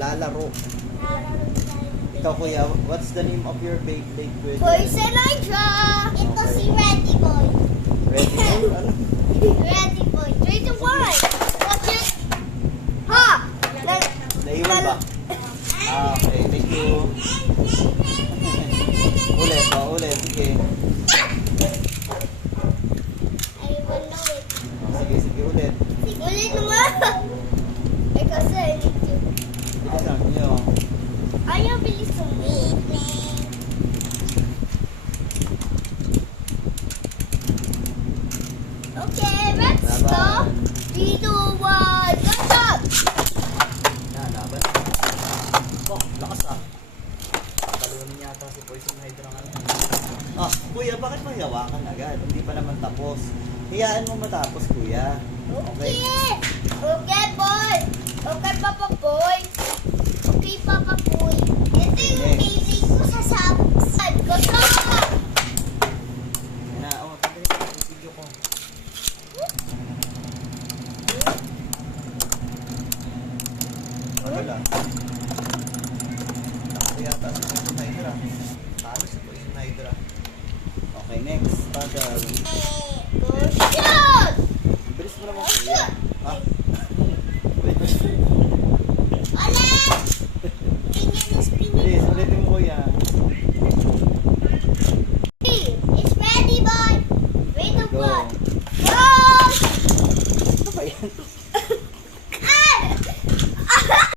lalaro. Ikaw kuya, what's the name of your Beyblade kuya? Poison Hydra! Ito si Ready Boy. Ready Boy? Ano? Ready Boy. 3 to 1. What's it? Ha! Naiwan ba? Ah, okay. Thank you. Ulit, ulit. Sige. I will know it. Sige, sige, ulit. Ulit naman. Eh kasi I need to. Bilisan niyo. Ayaw bilis ulit. Okay, let's go. 3, 2, 1. Go, go! Laban. Oh, lakas ah. Talunin yata si Poison Hydra nga. Ah, kuya, bakit mahihawakan agad? Hindi pa naman tapos. Hiyaan mo matapos, kuya. Okay. Okay, boy. Okay, Papa Boy. Okay, Papa Boy. Ito yung favorite ko sa sapsad. Go, go! Yan na, oh, tanggalin ko yung video ko. Wala. Ako yata si Poison Hydra. Talo si Poison Hydra. Okay, next. Tagal. Go, shoot! Bilis mo naman, kuya. Ah. Ulit! Spinning, spinning. Bilis, ulitin mo, kuya.